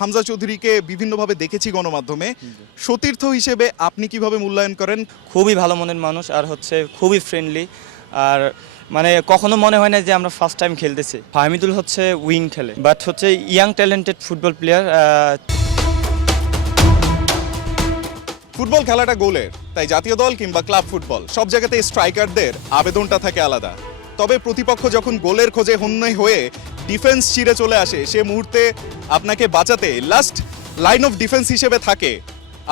হামজা চৌধুরীকে বিভিন্নভাবে দেখেছি গণমাধ্যমে, সতীর্থ হিসেবে আপনি কিভাবে মূল্যায়ন করেন? খুবই ভালো মনের মানুষ আর হচ্ছে খুবই ফ্রেন্ডলি। আর মানে কখনো মনে হয় না যে আমরা ফার্স্ট টাইম খেলতেছি। ফাহমিদুল হচ্ছে উইং খেলে, বাট হচ্ছে young talented football player. Football খেলাটা গোলের, তাই জাতীয় দল কিংবা ক্লাব ফুটবল সব জায়গাতে স্ট্রাইকারদের আবেদনটা থাকে আলাদা। তবে প্রতিপক্ষ যখন গোলের খোঁজে হন্যই হয়ে ডিফেন্স চিরে চলে আসে, সে মুহূর্তে আপনাকে বাঁচাতে লাস্ট লাইন অফ ডিফেন্স হিসেবে থাকে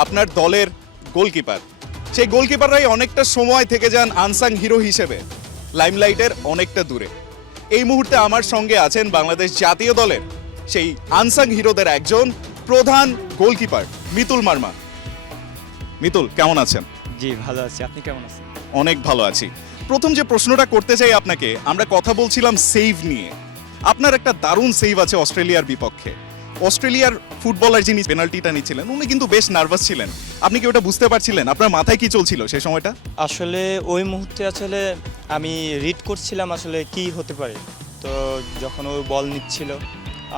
আপনার দলের গোলকিপার। সেই গোলকিপাররাই অনেকটা সময় থেকে যান আনসাং হিরো হিসেবে, লাইমলাইটের অনেকটা দূরে। এই মুহূর্তে আমার সঙ্গে আছেন বাংলাদেশ জাতীয় দলের সেই আনসাং হিরোদের একজন, প্রধান গোলকিপার মিতুল মার্মা। মিতুল, কেমন আছেন? জি ভালো আছি, আপনি কেমন আছেন? অনেক ভালো আছি। প্রথম যে প্রশ্নটা করতে চাই আপনাকে, আমরা কথা বলছিলাম সেভ নিয়ে। আপনার একটা দারুণ সেভ আছে অস্ট্রেলিয়ার বিপক্ষে। অস্ট্রেলিয়ার ফুটবলার যিনি পেনাল্টিটা নিচ্ছিলেন, উনি কিন্তু বেশ নার্ভাস ছিলেন। আপনি কি ওটা বুঝতে পারছিলেন? আপনার মাথায় কি চলছিল সেই সময়টা? আসলে ওই মুহূর্তে আসলে আমি রিড করছিলাম আসলে কি হতে পারে। তো যখন ও বল নিচ্ছিল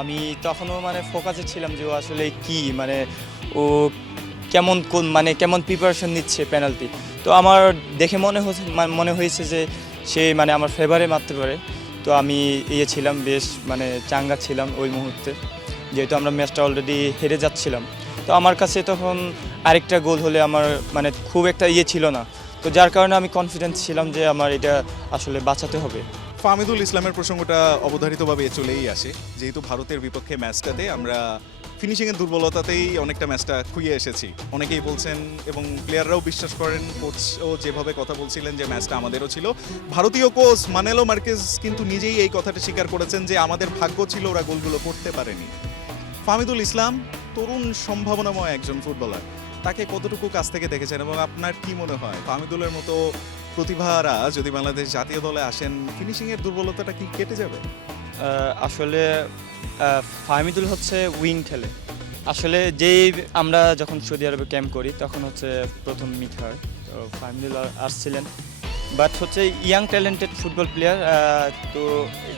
আমি তখনও মানে ফোকাসে ছিলাম যে ও আসলে কি মানে ও কেমন প্রিপারেশন নিচ্ছে পেনাল্টি। তো আমার দেখে মনে হয়েছে যে সে মানে আমার ফেভারে মারতে পারে। তো আমি ছিলাম বেশ মানে চাঙ্গা ছিলাম ওই মুহূর্তে, যেহেতু আমরা ম্যাচটা অলরেডি হেরে যাচ্ছিলাম। তো আমার কাছে তখন আরেকটা গোল হলে আমার মানে খুব একটা ছিল না। তো যার কারণে আমি কনফিডেন্স ছিলাম যে আমার এটা আসলে বাঁচাতে হবে। ফাহমিদুল ইসলামের প্রসঙ্গটা অবধারিতভাবে চলেই আসে, যেহেতু ভারতের বিপক্ষে ম্যাচটাতে আমরা ফিনিশিংয়ের দুর্বলতাতেই অনেকটা ম্যাচটা খুইয়ে এসেছি। অনেকেই বলছেন এবং প্লেয়াররাও বিশ্বাস করেন, কোচও যেভাবে কথা বলছিলেন যে ম্যাচটা আমাদেরও ছিল। ভারতীয় কোচ মানেলো মার্কেজ কিন্তু নিজেই এই কথাটা স্বীকার করেছেন যে আমাদের ভাগ্য ছিল ওরা গোলগুলো করতে পারেনি। ফাহমিদুল ইসলাম তরুণ সম্ভাবনাময় একজন ফুটবলার, তাকে কতটুকু কাছ থেকে দেখেছেন এবং আপনার কি মনে হয় ফাহমিদুলের মতো প্রতিভারা যদি বাংলাদেশ জাতীয় দলে আসেন, ফিনিশিংয়ের দুর্বলতাটা কি কেটে যাবে? আসলে ফাহমিদুল হচ্ছে উইং খেলে। আসলে যেই আমরা যখন সৌদি আরবে ক্যাম্প করি তখন হচ্ছে প্রথম মিট হয়। তো ফাহমিদুল আসছিলেন, বাট হচ্ছে ইয়াং ট্যালেন্টেড ফুটবল প্লেয়ার। তো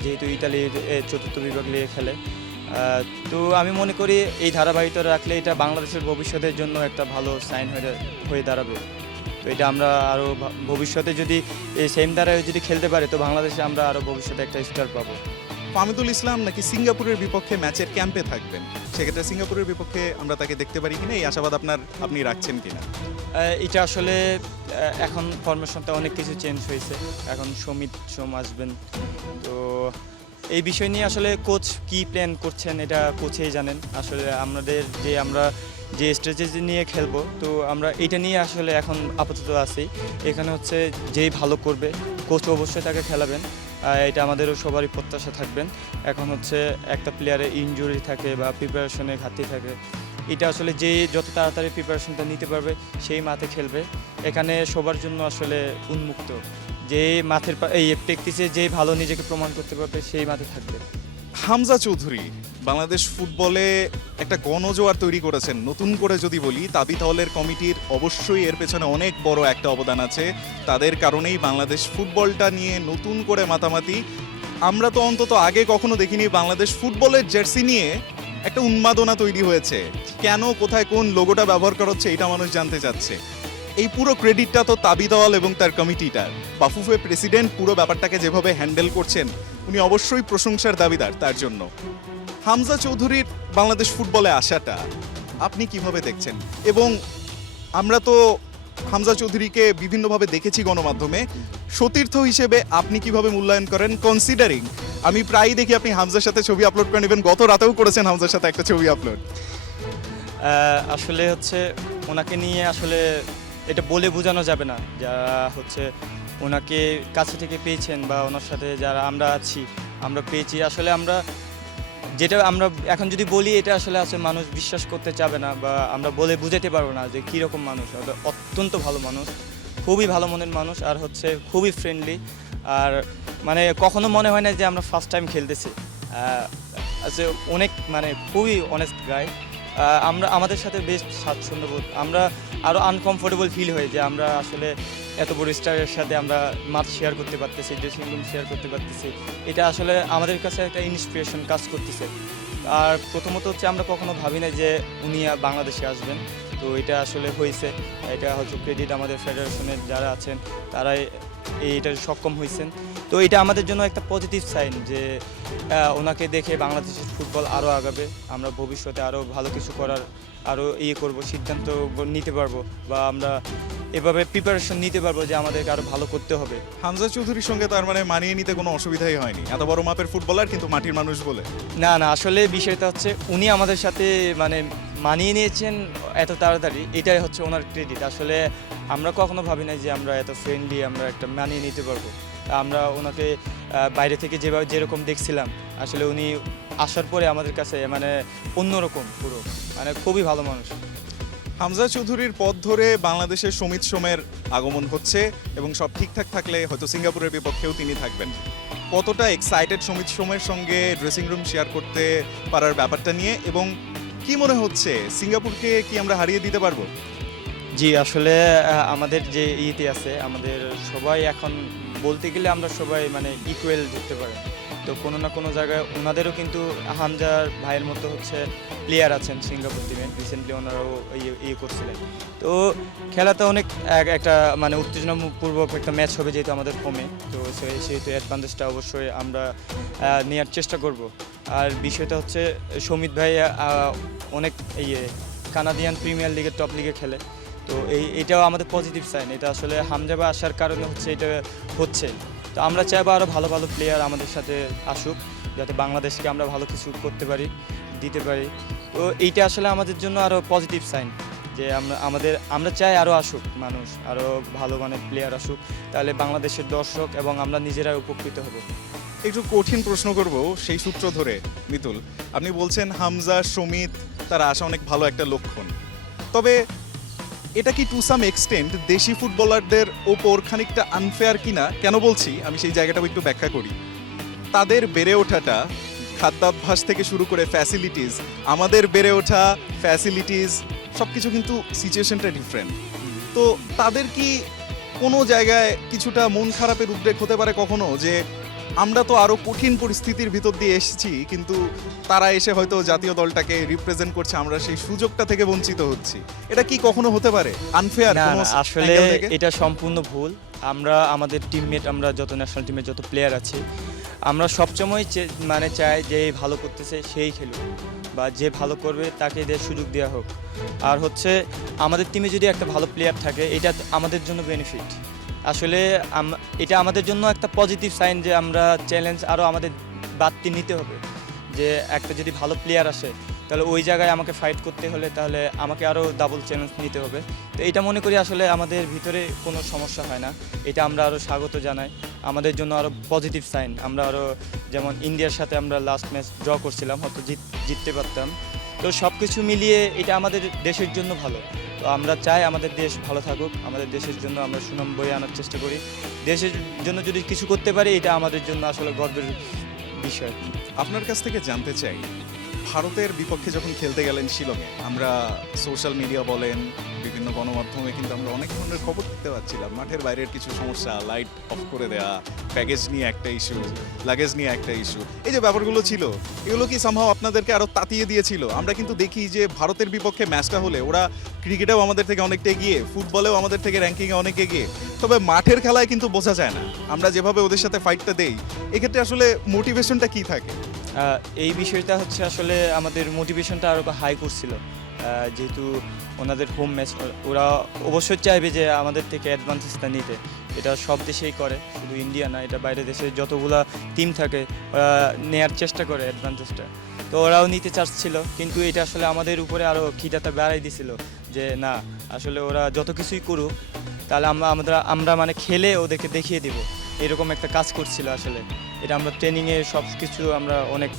যেহেতু ইতালির চতুর্থ বিভাগ নিয়ে খেলে, তো আমি মনে করি এই ধারাবাহিকতা রাখলে এটা বাংলাদেশের ভবিষ্যতের জন্য একটা ভালো সাইন হয়ে দাঁড়াবে। তো এটা আমরা আরও ভবিষ্যতে যদি এই সেম ধারায় যদি খেলতে পারে তো বাংলাদেশে আমরা আরও ভবিষ্যতে একটা স্টার পাবো। ফাহমিদুল ইসলাম নাকি সিঙ্গাপুরের বিপক্ষে ম্যাচের ক্যাম্পে থাকবেন, সেক্ষেত্রে সিঙ্গাপুরের বিপক্ষে আমরা তাকে দেখতে পারি কিনা, এই আশাবাদ আপনি রাখছেন কিনা? এটা আসলে এখন ফরমেশনটা অনেক কিছু চেঞ্জ হয়েছে, এখন সোম আসবেন। তো এই বিষয় নিয়ে আসলে কোচ কি প্ল্যান করছেন এটা কোচেই জানেন। আসলে আমরা যে স্ট্র্যাটেজি নিয়ে খেলবো, তো আমরা এটা নিয়ে আসলে এখন আপাতত আছি। এখানে হচ্ছে যেই ভালো করবে কোচ অবশ্যই তাকে খেলাবেন, এটা আমাদেরও সবারই প্রত্যাশা থাকবেন। এখন হচ্ছে একটা প্লেয়ারের ইনজুরি থাকে বা প্রিপারেশনের ঘাটতি থাকে, এটা আসলে যে যত তাড়াতাড়ি প্রিপারেশনটা নিতে পারবে সেই মাঠে খেলবে। এখানে সবার জন্য আসলে উন্মুক্ত, যে মাঠের এই প্র্যাকটিসে যে ভালো নিজেকে প্রমাণ করতে পারবে সেই মাঠে থাকবে। হামজা চৌধুরী বাংলাদেশ ফুটবলে একটা গণজোয়ার তৈরি করেছেন। নতুন করে যদি বলি, তাবিথ হলের কমিটির অবশ্যই এর পেছনে অনেক বড় একটা অবদান আছে। তাদের কারণেই বাংলাদেশ ফুটবলটা নিয়ে নতুন করে মাতামাতি। আমরা তো অন্তত আগে কখনো দেখিনি বাংলাদেশ ফুটবলের জার্সি নিয়ে একটা উন্মাদনা তৈরি হয়েছে। কেন, কোথায়, কোন লোগোটা ব্যবহার করা হচ্ছে এটা মানুষ জানতে চাচ্ছে। এই পুরো ক্রেডিটটা তো তাবিথ হল এবং তার কমিটিটার। বাফুফে প্রেসিডেন্ট পুরো ব্যাপারটাকে যেভাবে হ্যান্ডেল করছেন, উনি অবশ্যই প্রশংসার দাবিদার তার জন্য। হামজা চৌধুরীর বাংলাদেশ ফুটবলে আসাটা আপনি কিভাবে দেখছেন? এবং আমরা তো হামজা চৌধুরীকে বিভিন্নভাবে দেখেছি গণমাধ্যমে, সতীর্থ হিসেবে আপনি কিভাবে মূল্যায়ন করেন, কনসিডারিং আমি প্রায়ই দেখি আপনি হামজার সাথে ছবি আপলোড করে নেবেন, গত রাতেও করেছেন হামজার সাথে একটা ছবি আপলোড। আসলে হচ্ছে ওনাকে নিয়ে আসলে এটা বলে বোঝানো যাবে না। যারা হচ্ছে ওনাকে কাছে থেকে পেয়েছেন বা ওনার সাথে যারা আমরা আছি, আমরা পেয়েছি। আসলে আমরা এখন যদি বলি এটা আসলে মানুষ বিশ্বাস করতে চাবে না, বা আমরা বলে বুঝাতে পারবো না যে কীরকম মানুষ। অত্যন্ত ভালো মানুষ, খুবই ভালো মনের মানুষ আর হচ্ছে খুবই ফ্রেন্ডলি। আর মানে কখনো মনে হয় না যে আমরা ফার্স্ট টাইম খেলতেছি। অনেক মানে খুবই অনেস্ট গাই। আমাদের সাথে বেশ স্বাচ্ছন্দ্য বোধ, আমরা আরও আনকমফোর্টেবল ফিল হয় যে আমরা আসলে এত বড় স্টারের সাথে আমরা মাঠ শেয়ার করতে পারতেছি, ড্রেসিং রুম শেয়ার করতে পারতেছি। এটা আসলে আমাদের কাছে একটা ইন্সপিরেশন কাজ করতেছে। আর প্রথমত হচ্ছে আমরা কখনো ভাবি না যে উনি বাংলাদেশে আসবেন। তো এটা আসলে হয়েছে, এটা হচ্ছে ক্রেডিট আমাদের ফেডারেশনের যারা আছেন তারাই এইটার সক্ষম হয়েছেন। তো এটা আমাদের জন্য একটা পজিটিভ সাইন যে ওনাকে দেখে বাংলাদেশের ফুটবল আরও আগাবে, আমরা ভবিষ্যতে আরও ভালো কিছু করার আরও করব, সিদ্ধান্ত নিতে পারবো, বা আমরা এভাবে প্রিপারেশন নিতে পারবো যে আমাদেরকে আরও ভালো করতে হবে। হামজা চৌধুরীর সঙ্গে তার মানে মানিয়ে নিতে কোনো অসুবিধাই হয়নি, এত বড় মাপের ফুটবলার কিন্তু মাটির মানুষ বলে। না না, আসলে বিষয়টা হচ্ছে উনি আমাদের সাথে মানে মানিয়ে নিয়েছেন এত তাড়াতাড়ি, এটাই হচ্ছে ওনার ক্রেডিট। আসলে আমরা কখনো ভাবি না যে আমরা এত ফ্রেন্ডলি আমরা একটা মানিয়ে নিতে পারবো। আমরা ওনাকে বাইরে থেকে যেরকম দেখছিলাম, আসলে উনি আসার পরে আমাদের কাছে মানে অন্যরকম, পুরো মানে খুবই ভালো মানুষ। হামজা চৌধুরীর পথ ধরে বাংলাদেশের সমিত সোমের আগমন হচ্ছে এবং সব ঠিকঠাক থাকলে হয়তো সিঙ্গাপুরের বিপক্ষেও তিনি থাকবেন। কতটা এক্সাইটেড সমিত সোমের সঙ্গে ড্রেসিং রুম শেয়ার করতে পারার ব্যাপারটা নিয়ে, এবং কি মনে হচ্ছে সিঙ্গাপুরকে কি আমরা হারিয়ে দিতে পারবো? জি, আসলে আমাদের যে ইতে আছে, আমাদের সবাই এখন বলতে গেলে আমরা সবাই মানে ইকুয়াল ধরতে পারে। তো কোনো না কোনো জায়গায় ওনাদেরও কিন্তু হামজার ভাইয়ের মতো হচ্ছে প্লেয়ার আছেন সিঙ্গাপুর টিমে, রিসেন্টলি ওনারাও করছিলেন। তো খেলাতে অনেক একটা মানে উত্তেজনাপূর্বক একটা ম্যাচ হবে যেহেতু আমাদের হোমে। তো সেহেতু অ্যাডভান্টেজটা অবশ্যই আমরা নেওয়ার চেষ্টা করব। আর বিষয়টা হচ্ছে সমিত ভাই অনেক কানাডিয়ান প্রিমিয়ার লিগের টপ লিগে খেলে। তো এটাও আমাদের পজিটিভ সাইন, এটা আসলে হামজাবা আসার কারণে হচ্ছে এটা হচ্ছে। তো আমরা চাইবো আরও ভালো ভালো প্লেয়ার আমাদের সাথে আসুক, যাতে বাংলাদেশকে আমরা ভালো কিছু করতে পারি, দিতে পারি। তো এইটা আসলে আমাদের জন্য আরও পজিটিভ সাইন যে আমরা চাই আরও আসুক মানুষ, আরও ভালো মানের প্লেয়ার আসুক, তাহলে বাংলাদেশের দর্শক এবং আমরা নিজেরাই উপকৃত হব। একটু কঠিন প্রশ্ন করব সেই সূত্র ধরে। মিতুল, আপনি বলছেন হামজা সমিত তারা আসা অনেক ভালো একটা লক্ষণ, তবে এটা কি টু সাম এক্সটেন্ট দেশি ফুটবলারদের ওপর খানিকটা আনফেয়ার কিনা? কেন বলছি আমি সেই জায়গাটা একটু ব্যাখ্যা করি। তাদের বেড়ে ওঠাটা, খাদ্যাভ্যাস থেকে শুরু করে ফ্যাসিলিটিস, আমাদের বেড়ে ওঠা ফ্যাসিলিটিস সব কিছু কিন্তু সিচুয়েশনটা ডিফারেন্ট। তো তাদের কি কোনো জায়গায় কিছুটা মন খারাপের উদ্রেক হতে পারে কখনো, যে আমরা তো আরো কঠিন পরিস্থিতির ভিতর দিয়ে এসেছি, কিন্তু তারা এসে হয়তো জাতীয় দলটাকে রিপ্রেজেন্ট করছে, আমরা সেই সুযোগটা থেকে বঞ্চিত হচ্ছি? এটা কি কখনো হতে পারে আনফেয়ার? না না, আসলে এটা সম্পূর্ণ ভুল। আমরা আমাদের টিমমেট, আমরা যত ন্যাশনাল টিমের যত প্লেয়ার আছে, আমরা সবসময় মানে চাই যে ভালো করতেছে সেই খেলুক, বা যে ভালো করবে তাকে সুযোগ দেওয়া হোক। আর হচ্ছে আমাদের টিমে যদি একটা ভালো প্লেয়ার থাকে, এটা আমাদের জন্য বেনিফিট। আসলে এটা আমাদের জন্য একটা পজিটিভ সাইন যে আমরা চ্যালেঞ্জ আরও আমাদের বাড়তি নিতে হবে, যে একটা যদি ভালো প্লেয়ার আসে তাহলে ওই জায়গায় আমাকে ফাইট করতে হলে তাহলে আমাকে আরও ডাবল চ্যালেঞ্জ নিতে হবে। তো এটা মনে করি আসলে আমাদের ভিতরে কোনো সমস্যা হয় না, এটা আমরা আরও স্বাগত জানাই, আমাদের জন্য আরও পজিটিভ সাইন। আমরা আরও যেমন ইন্ডিয়ার সাথে আমরা লাস্ট ম্যাচ ড্র করছিলাম, হয়তো জিততে পারতাম। তো সব কিছু মিলিয়ে এটা আমাদের দেশের জন্য ভালো। তো আমরা চাই আমাদের দেশ ভালো থাকুক, আমাদের দেশের জন্য আমরা সুনাম বয়ে আনার চেষ্টা করি। দেশের জন্য যদি কিছু করতে পারি, এটা আমাদের জন্য আসলে গর্বের বিষয়। আপনার কাছ থেকে জানতে চাই, ভারতের বিপক্ষে যখন খেলতে গেলেন শিলংয়ে, আমরা সোশ্যাল মিডিয়া বলেন, বিভিন্ন গণমাধ্যমে কিন্তু আমরা অনেক ধরনের খবর দেখতে পাচ্ছিলাম, মাঠের বাইরের কিছু সমস্যা, লাইট অফ করে দেওয়া, প্যাকেজ নিয়ে একটা ইস্যু, লাগেজ নিয়ে একটা ইস্যু, এই যে ব্যাপারগুলো ছিল, এগুলো কি সামহাও আপনাদেরকে আরও তাতিয়ে দিয়েছিল? আমরা কিন্তু দেখি যে ভারতের বিপক্ষে ম্যাচটা হলে ওরা ক্রিকেটেও আমাদের থেকে অনেকটা এগিয়ে, ফুটবলেও আমাদের থেকে র্যাঙ্কিংয়ে অনেক এগিয়ে, তবে মাঠের খেলায় কিন্তু বোঝা যায় না আমরা যেভাবে ওদের সাথে ফাইটটা দেই। এক্ষেত্রে আসলে মোটিভেশনটা কি থাকে? এই বিষয়টা হচ্ছে আসলে আমাদের মোটিভেশনটা আরও হাই করছিল, যেহেতু ওনাদের হোম ম্যাচ, ওরা অবশ্যই চাইবে যে আমাদের থেকে অ্যাডভান্টেজটা নিতে। এটা সব দেশেই করে, শুধু ইন্ডিয়া না, এটা বাইরের দেশে যতগুলা টিম থাকে ওরা নেয়ার চেষ্টা করে অ্যাডভান্টেজটা। তো ওরাও নিতে চাচ্ছিল, কিন্তু এটা আসলে আমাদের উপরে আরও খিদাটা বাড়াই দিছিল যে না, আসলে ওরা যত কিছুই করুক তাহলে আমরা মানে খেলে ওদেরকে দেখিয়ে দিব, এরকম একটা কাজ করছিল আসলে। এটা আমরা ট্রেনিংয়ে সব কিছু আমরা অনেক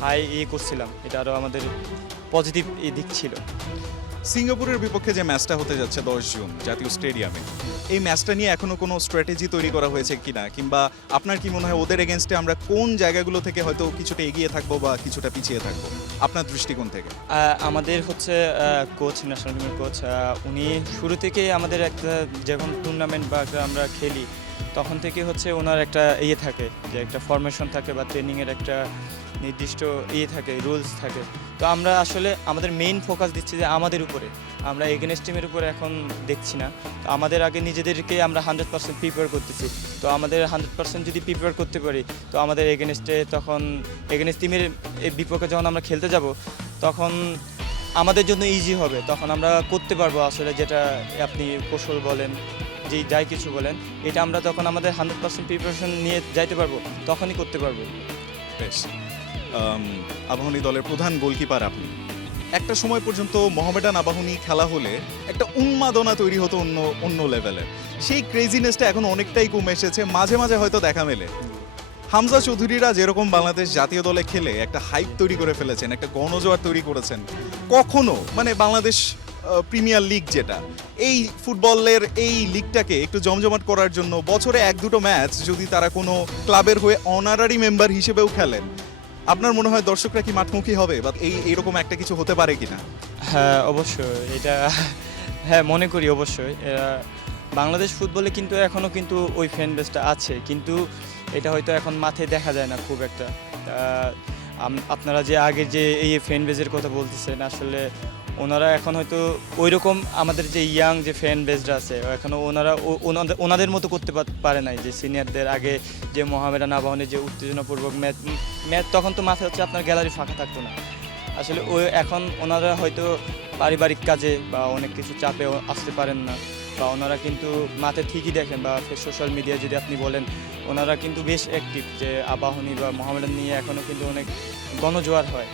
হাই করছিলাম, এটা আরও আমাদের পজিটিভ দিক ছিল। সিঙ্গাপুরের বিপক্ষে যে ম্যাচটা হতে যাচ্ছে 10 জুন জাতীয় স্টেডিয়ামে, এই ম্যাচটা নিয়ে এখনো কোনো স্ট্র্যাটেজি তৈরি করা হয়েছে কিনা, কিংবা আপনার কি মনে হয় ওদের এগেনস্টে আমরা কোন জায়গাগুলো থেকে হয়তো কিছুটা এগিয়ে থাকবো বা কিছুটা পিছিয়ে থাকবো আপনার দৃষ্টিকোণ থেকে? আমাদের হচ্ছে কোচ, ন্যাশনাল টিমের কোচ, উনি শুরু থেকেই আমাদের একটা যখন টুর্নামেন্ট বা আমরা খেলি তখন থেকে হচ্ছে ওনার একটা থাকে, যে একটা ফরমেশন থাকে বা ট্রেনিংয়ের একটা নির্দিষ্ট থাকে, রুলস থাকে। তো আমরা আসলে আমাদের মেইন ফোকাস দিচ্ছি যে আমাদের উপরে, আমরা এগেনস্ট টিমের উপরে এখন দেখছি না। তো আমাদের আগে নিজেদেরকে আমরা 100% প্রিপেয়ার করতেছি। তো আমাদের 100% যদি প্রিপেয়ার করতে পারি, তো আমাদের এগেনস্টে তখন এগেনস্ট টিমের বিপক্ষে যখন আমরা খেলতে যাব, তখন আমাদের জন্য ইজি হবে। তখন আমরা করতে পারবো আসলে, যেটা আপনি কৌশল বলেন, যে যাই কিছু বলেন, এটা আমরা তখন আমাদের 100% প্রিপারেশন নিয়ে যাইতে পারবো, তখনই করতে পারবো। বেশ, আবাহনী দলের প্রধান গোলকিপার আপনি। একটা সময় পর্যন্ত মোহামেডান আবাহনী খেলা হলে একটা উন্মাদনা তৈরি হতো অন্য অন্য লেভেলের। সেই ক্রেজিনেসটা এখন অনেকটাই কমে এসেছে, মাঝে মাঝে হয়তো দেখা মেলে। হামজা চৌধুরীরা যেরকম বাংলাদেশ জাতীয় দলে খেলে একটা হাইপ তৈরি করে ফেলেছেন, একটা গণজোয়ার তৈরি করেছেন, কখনো মানে বাংলাদেশ প্রিমিয়ার লিগ যেটা, এই ফুটবলের এই লিগটাকে একটু জমজমাট করার জন্য বছরে 1-2 ম্যাচ যদি তারা কোনো ক্লাবের হয়ে অনারারি মেম্বার হিসেবেও খেলেন, আপনার মনে হয় দর্শকরা কি মাঠমুখী হবে বা এইরকম একটা কিছু হতে পারে কিনা? হ্যাঁ, অবশ্যই এটা হ্যাঁ মনে করি অবশ্যই। বাংলাদেশ ফুটবলে কিন্তু এখনও কিন্তু ওই ফ্যান বেসটা আছে, কিন্তু এটা হয়তো এখন মাঠে দেখা যায় না খুব একটা। আপনারা যে আগে যে এই ফ্যান বেসের কথা বলতেছেন, আসলে ওনারা এখন হয়তো ওই রকম আমাদের যে ইয়াং যে ফ্যান বেসটা আছে, এখনও ওনারা ওনাদের মতো করতে পারে নাই। যে সিনিয়রদের আগে যে মোহামেডান আবাহনী যে উত্তেজনাপূর্বক ম্যাচ তখন তো মাঠে হচ্ছে আপনার গ্যালারি ফাঁকা থাকতো না। আসলে ওই এখন ওনারা হয়তো পারিবারিক কাজে বা অনেক কিছু চাপে আসতে পারেন না, বা ওনারা কিন্তু মাঠে ঠিকই দেখেন, বা সোশ্যাল মিডিয়া যদি আপনি বলেন, ওনারা কিন্তু বেশ অ্যাক্টিভ, যে আবাহনী বা মোহামেডান নিয়ে এখনও কিন্তু অনেক গণজোয়ার হয়।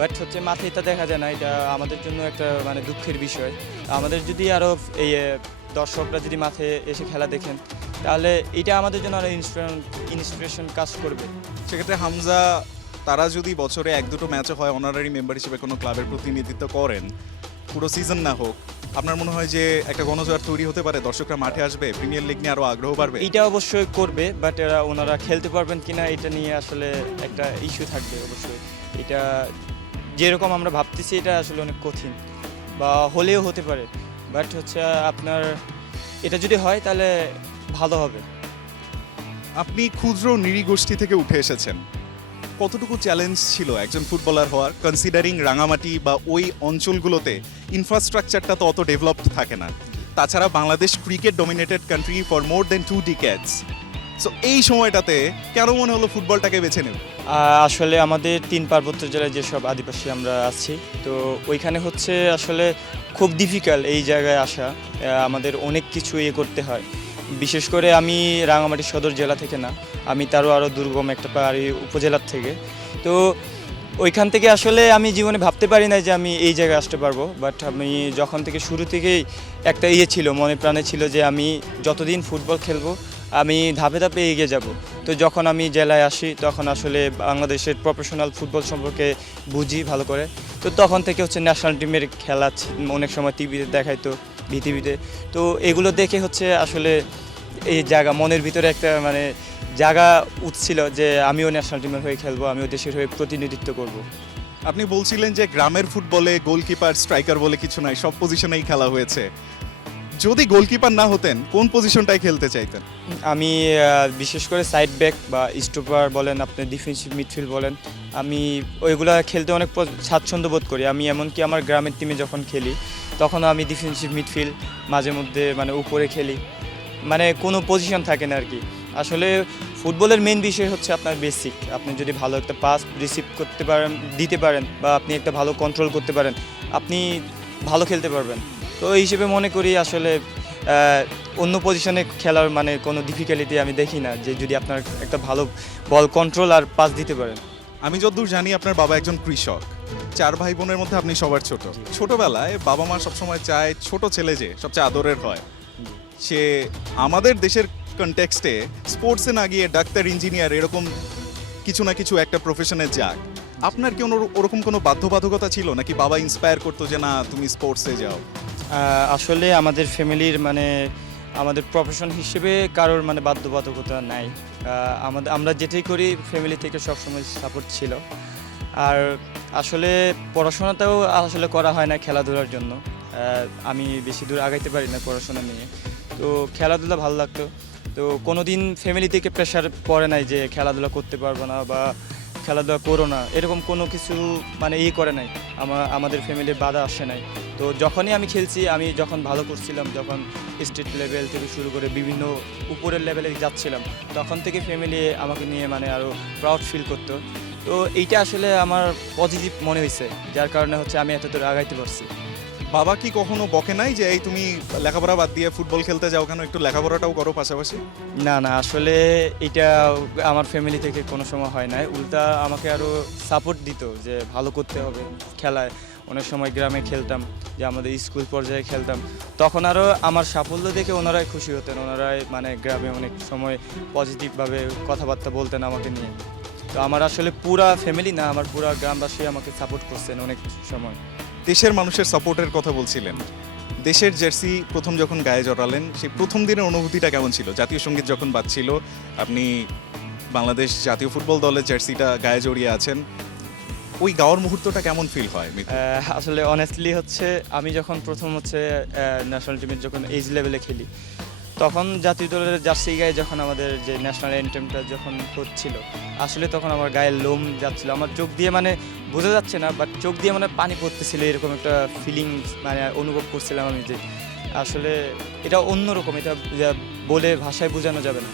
বাট হচ্ছে মাঠে এটা দেখা যায় না, এটা আমাদের জন্য একটা মানে দুঃখের বিষয়। আমাদের যদি আরও এই দর্শকরা যদি মাঠে এসে খেলা দেখেন, তাহলে এটা আমাদের জন্য আরও ইন্সপিরেশন কাজ করবে। সেক্ষেত্রে হামজা তারা যদি বছরে 1-2 ম্যাচে হয় অনারারি মেম্বার হিসেবে কোনো ক্লাবের প্রতিনিধিত্ব করেন, পুরো সিজন না হোক, আপনার মনে হয় যে একটা গণজোয়ার তৈরি হতে পারে, দর্শকরা মাঠে আসবে, প্রিমিয়ার লিগ নিয়ে আরও আগ্রহ বাড়বে? এটা অবশ্যই করবে, বাট ওনারা খেলতে পারবেন কিনা এটা নিয়ে আসলে একটা ইস্যু থাকবে অবশ্যই। এটা যেরকম আমরা ভাবতেছি এটা আসলে অনেক কঠিন, বা হলেও হতে পারে। বাট হচ্ছে আপনার এটা যদি হয় তাহলে ভালো হবে। আপনি ক্ষুদ্র নৃগোষ্ঠী থেকে উঠে এসেছেন, কতটুকু চ্যালেঞ্জ ছিল একজন ফুটবলার হওয়ার, কনসিডারিং রাঙামাটি বা ওই অঞ্চলগুলোতে ইনফ্রাস্ট্রাকচারটা তো অত ডেভেলপড থাকে না, তাছাড়া Bangladesh cricket dominated country for more than 2 decades. So এই সময়টাতে কেন মনে হলো ফুটবলটাকে বেছে নেব? আসলে আমাদের 3 পার্বত্য জেলায় যেসব আদিবাসী আমরা আছি, তো ওইখানে হচ্ছে আসলে খুব ডিফিকাল্ট এই জায়গায় আসা। আমাদের অনেক কিছু করতে হয়। বিশেষ করে আমি রাঙামাটি সদর জেলা থেকে না, আমি তারও আরও দুর্গম একটা পাহাড়ি উপজেলার থেকে। তো ওইখান থেকে আসলে আমি জীবনে ভাবতে পারি না যে আমি এই জায়গায় আসতে পারবো। বাট আমি যখন থেকে শুরু থেকেই একটা ছিল, মনে প্রাণে ছিল যে আমি যতদিন ফুটবল খেলবো আমি ধাপে ধাপে এগিয়ে যাব। তো যখন আমি জেলায় আসি, তখন আসলে বাংলাদেশের প্রফেশনাল ফুটবল সম্পর্কে বুঝি ভালো করে। তো তখন থেকে হচ্ছে ন্যাশনাল টিমের খেলা অনেক সময় টিভিতে দেখাইতো, বিটিভিতে। তো এগুলো দেখে হচ্ছে আসলে এই জায়গা মনের ভিতরে একটা মানে জায়গা উঠছিল যে আমিও ন্যাশনাল টিমের হয়ে খেলবো, আমিও দেশের হয়ে প্রতিনিধিত্ব করব। আপনি বলছিলেন যে গ্রামের ফুটবলে গোলকিপার স্ট্রাইকার বলে কিছু নাই, সব পজিশনেই খেলা হয়েছে। যদি গোলকিপার না হতেন কোন পজিশনটায় খেলতে চাইতেন? আমি বিশেষ করে সাইড ব্যাক বা স্টপার বলেন, আপনি ডিফেন্সিভ মিডফিল্ড বলেন, আমি ওইগুলা খেলতে অনেক স্বাচ্ছন্দ্য বোধ করি। আমি এমনকি আমার গ্রামের টিমে যখন খেলি, তখন আমি ডিফেন্সিভ মিডফিল্ড, মাঝে মধ্যে মানে উপরে খেলি, মানে কোনো পজিশন থাকে না আর কি। আসলে ফুটবলের মেইন বিষয় হচ্ছে আপনার বেসিক। আপনি যদি ভালো একটা পাস রিসিভ করতে পারেন, দিতে পারেন, বা আপনি একটা ভালো কন্ট্রোল করতে পারেন, আপনি ভালো খেলতে পারবেন। তো এই হিসেবে মনে করি আসলে অন্য পজিশনে খেলার মানে কোনো ডিফিকাল্টি আমি দেখি না, যে যদি আপনার একটা ভালো বল কন্ট্রোল আর পাস দিতে পারেন। আমি যতদূর জানি আপনার বাবা একজন কৃষক, 4 ভাই বোনের মধ্যে আপনি সবার ছোট। ছোটবেলায় বাবা মা সবসময় চায় ছোট ছেলে যে সবচেয়ে আদরের হয়, সে আমাদের দেশের কনটেক্সটে স্পোর্টসে না গিয়ে ডাক্তার, ইঞ্জিনিয়ার এরকম কিছু না কিছু একটা প্রফেশনে যাক। আপনার কি ওরকম কোনো বাধ্যবাধকতা ছিল, নাকি বাবা ইন্সপায়ার করতো যে না তুমি স্পোর্টসে যাও? আসলে আমাদের ফ্যামিলির মানে আমাদের প্রফেশন হিসেবে কারোর মানে বাধ্যবাধকতা নাই। আমরা যেটাই করি ফ্যামিলি থেকে সবসময় সাপোর্ট ছিল। আর আসলে পড়াশোনাটাও আসলে করা হয় না খেলাধুলার জন্য। আমি বেশি দূর আগাইতে পারি না পড়াশোনা নিয়ে, তো খেলাধুলা ভালো লাগতো। তো কোনো দিন ফ্যামিলি থেকে প্রেশার পড়ে নাই যে খেলাধুলা করতে পারবো না, বা খেলাধুলা করো না, এরকম কোনো কিছু মানে করে নাই। আমাদের ফ্যামিলির বাধা আসে নাই। তো যখনই আমি খেলছি, আমি যখন ভালো করছিলাম, যখন স্টেট লেভেল থেকে শুরু করে বিভিন্ন উপরের লেভেলে যাচ্ছিলাম, তখন থেকে ফ্যামিলি আমাকে নিয়ে মানে আরও প্রাউড ফিল করতো। তো এইটা আসলে আমার পজিটিভ মনে হয়েছে, যার কারণে হচ্ছে আমি এত দূর আগাইতে পারছি। বাবা কি কখনো বকে নাই যে এই তুমি লেখাপড়া বাদ দিয়ে ফুটবল খেলতে যাও, কেন একটু লেখাপড়াটাও করো পাশাপাশি? না না, আসলে এটা আমার ফ্যামিলি থেকে কোনো সময় হয় নাই। উল্টা আমাকে আরও সাপোর্ট দিত যে ভালো করতে হবে খেলায়। অনেক সময় গ্রামে খেলতাম, যে আমাদের স্কুল পর্যায়ে খেলতাম, তখন আরও আমার সাফল্য দেখে ওনারাই খুশি হতেন। ওনারাই মানে গ্রামে অনেক সময় পজিটিভভাবে কথাবার্তা বলতেন আমাকে নিয়ে। তো আমার আসলে পুরা ফ্যামিলি না, আমার পুরা গ্রামবাসী আমাকে সাপোর্ট করছেন অনেক সময়। দেশের মানুষের সাপোর্টের কথা বলছিলেন, দেশের জার্সি প্রথম যখন গায়ে জড়ালেন সেই প্রথম দিনের অনুভূতিটা কেমন ছিল? জাতীয় সঙ্গীত যখন বাজছিল, আপনি বাংলাদেশ জাতীয় ফুটবল দলের জার্সিটা গায়ে জড়িয়ে আছেন, ওই গাওয়ার মুহূর্তটা কেমন ফিল হয়? আসলে অনেস্টলি হচ্ছে আমি যখন প্রথম হচ্ছে ন্যাশনাল টিমের যখন এজ লেভেলে খেলি, তখন জাতীয় দলের জার্সি গায়ে যখন আমাদের যে ন্যাশনাল অ্যান্থেমটা যখন হচ্ছিল, আসলে তখন আমার গায়ের লোম যাচ্ছিল, আমার চোখ দিয়ে মানে বোঝা যাচ্ছে না, বাট চোখ দিয়ে মানে পানি পড়তেছিল, এরকম একটা ফিলিংস মানে অনুভব করছিলাম আমি, যে আসলে এটা অন্যরকম, এটা বলে ভাষায় বোঝানো যাবে না।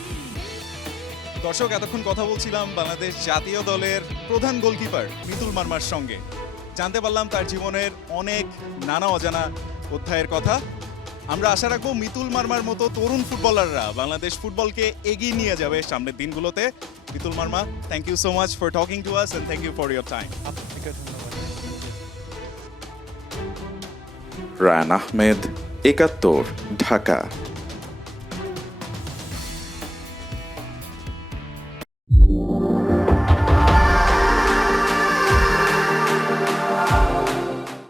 দর্শক, এতক্ষণ কথা বলছিলাম বাংলাদেশ জাতীয় দলের প্রধান গোলকিপার মিতুল মার্মার সঙ্গে। জানতে পারলাম তার জীবনের অনেক নানা অজানা অধ্যায়ের কথা। আমরা আশা রাখবো মিতুল মার্মার মতো তরুণ ফুটবলাররা বাংলাদেশ ফুটবলকে এগিয়ে নিয়ে যাবে সামনের দিনগুলোতে। Mitul Marma, thank you so much for talking to us and thank you for your time. আপনাকে ধন্যবাদ। রায়হান আহমেদ, ৭১, ঢাকা।